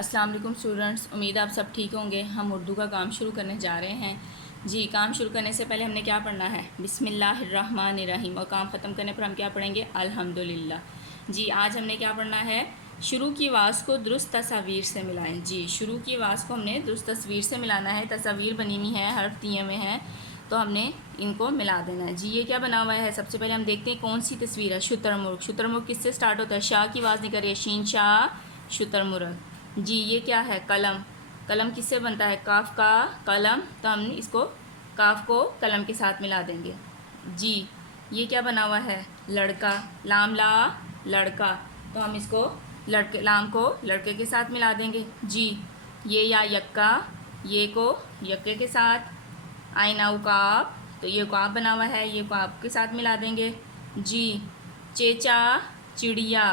السلام علیکم اسٹوڈنٹس، امید آپ سب ٹھیک ہوں گے۔ ہم اردو کا کام شروع کرنے جا رہے ہیں۔ جی، کام شروع کرنے سے پہلے ہم نے کیا پڑھنا ہے؟ بسم اللہ الرحمن الرحیم، اور کام ختم کرنے پر ہم کیا پڑھیں گے؟ الحمدللہ۔ جی، آج ہم نے کیا پڑھنا ہے؟ شروع کی آواز کو درست تصاویر سے ملائیں۔ جی، شروع کی آواز کو ہم نے درست تصویر سے ملانا ہے۔ تصاویر بنی ہوئی ہیں، حرف دیے ہوئے ہیں، تو ہم نے ان کو ملا دینا ہے۔ جی، یہ کیا بنا ہوا ہے؟ سب سے پہلے ہم دیکھتے ہیں کون سی تصویر ہے۔ شتر مرغ۔ شتر مرغ کس سے سٹارٹ ہوتا ہے؟ شاہ کی آواز نکل رہی ہے، شین شاہ، شتر مرغ۔ جی، یہ کیا ہے؟ قلم۔ قلم کس سے بنتا ہے؟ کاف کا قلم، تو ہم اس کو کاف کو قلم کے ساتھ ملا دیں گے۔ جی، یہ کیا بنا ہوا ہے؟ لڑکا۔ لام لا، لڑکا، تو ہم اس کو لام کو لڑکے کے ساتھ ملا دیں گے۔ جی، یہ یا یکا، یہ کو یکے کے ساتھ۔ آئینہ عقاب، تو یہ عقاب بنا ہوا ہے، یہ عقاب کے ساتھ ملا دیں گے۔ جی، چیچا، چڑیا،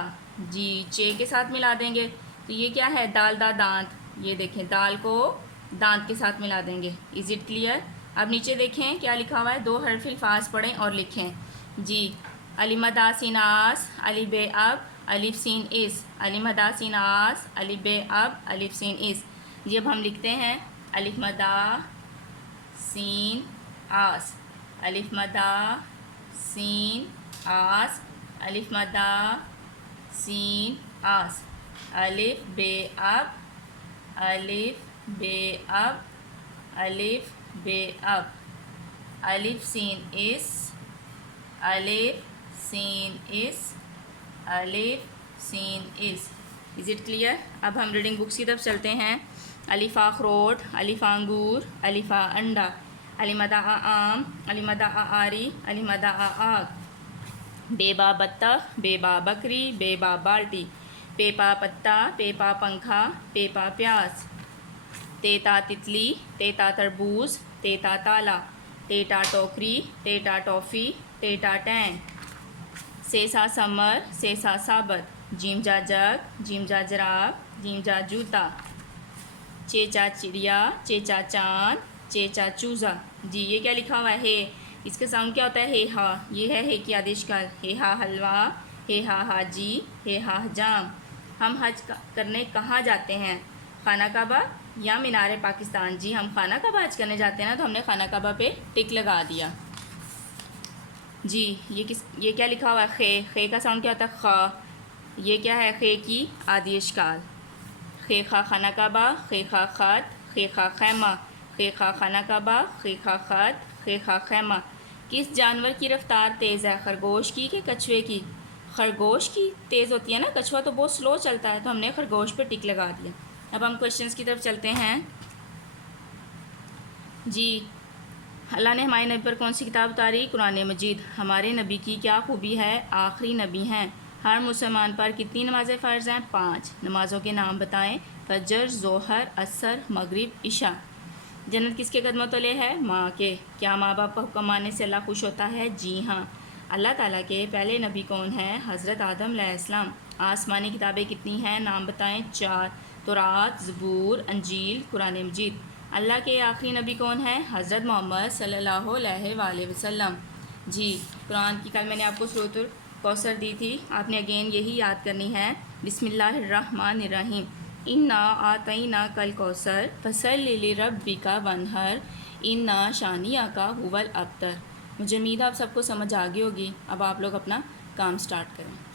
جی چے کے ساتھ ملا دیں گے۔ تو یہ کیا ہے؟ دال دا دانت، یہ دیکھیں دال کو دانت کے ساتھ ملا دیں گے۔ Is it clear? اب نیچے دیکھیں کیا لکھا ہوا ہے، دو حرف الفاظ پڑھیں اور لکھیں۔ جی، الف مدہ سین آس، الف بے اب، الف سین اس، الف مدہ سین آس، الف بے اب، الف سین اس۔ جی، اب ہم لکھتے ہیں الف مدہ سین آس، الف مدہ سین آس، الف مدہ سین آس، الف بے اب، الف بے اب، الف بے اب، الف سین اس، الف سین اس، الف سین اس۔ Is it clear? اب ہم ریڈنگ بکس کی طرف چلتے ہیں۔ الف آ اخروٹ، الف آ انگور، الف آ انڈا، الف مدہ آ آم، الف مدہ آ آری، الف مدہ آ آگ۔ بے با بطخ، بے با بکری، بے با بالٹی، پے پا پتا، پے پا پنکھا، پے پا پیاز۔ تے تا تتلی، تے تا تربوز، تے تا تالا، ٹے ٹا ٹوکری، ٹے ٹا ٹافی، ٹے ٹا ٹین۔ سے سا سمر، سے سا ثابت، جیم جا جگ، جیم جا جراب، جیم جا جوتا۔ چے چا چڑیا، چے چا چاند، چے چا چوزا۔ جی، یہ کیا لکھا ہوا ہے؟ ہے۔ اس کا ساؤنڈ کیا ہوتا ہے؟ ہے ہا۔ یہ ہے کی آدیش کال۔ ہے ہا حلوہ، ہے ہا حاجی، ہے ہا حجام۔ ہم حج کرنے کہاں جاتے ہیں؟ خانہ کعبہ یا مینار پاکستان؟ جی، ہم خانہ کعبہ حج کرنے جاتے ہیں نا، تو ہم نے خانہ کعبہ پہ ٹک لگا دیا۔ جی، یہ کیا لکھا ہوا ہے؟ خے۔ خے کا ساؤنڈ کیا ہوتا ہے؟ خا۔ یہ کیا ہے؟ خے کی آدی اشکال۔ خے خا خانہ کعبہ، خے خا خط، خے خا خیمہ، خے خا خانہ کعبہ، خے خا خط، خے خا خیمہ۔ کس جانور کی رفتار تیز ہے؟ خرگوش کی کہ کچھوے کی؟ خرگوش کی تیز ہوتی ہے نا، کچھوا تو بہت سلو چلتا ہے، تو ہم نے خرگوش پہ ٹک لگا دیا۔ اب ہم کوشچنس کی طرف چلتے ہیں۔ جی، اللہ نے ہمارے نبی پر کون سی کتاب اتاری؟ قرآن مجید۔ ہمارے نبی کی کیا خوبی ہے؟ آخری نبی ہیں۔ ہر مسلمان پر کتنی نمازیں فرض ہیں؟ 5۔ نمازوں کے نام بتائیں۔ فجر، ظہر، عصر، مغرب، عشاء۔ جنت کس کے قدموں تلے ہے؟ ماں کے۔ کیا ماں باپ کا حکم ماننے سے اللہ خوش ہوتا ہے؟ جی ہاں۔ اللہ تعالیٰ کے پہلے نبی کون ہیں؟ حضرت آدم علیہ السلام۔ آسمانی کتابیں کتنی ہیں؟ نام بتائیں۔ 4۔ تورات، زبور، انجیل، قرآن مجید۔ اللہ کے آخری نبی کون ہیں؟ حضرت محمد صلی اللہ علیہ وآلہ وسلم۔ جی، قرآن کی کل میں نے آپ کو سورۃ الکوثر دی تھی، آپ نے اگین یہی یاد کرنی ہے۔ بسم اللہ الرحمن الرحیم۔ انا اعطیناک الکوثر فصلی لربک وانحر ان شانئک ھو الابتر۔ مجھے امید آپ سب کو سمجھ آ گئی ہوگی۔ اب آپ لوگ اپنا کام سٹارٹ کریں۔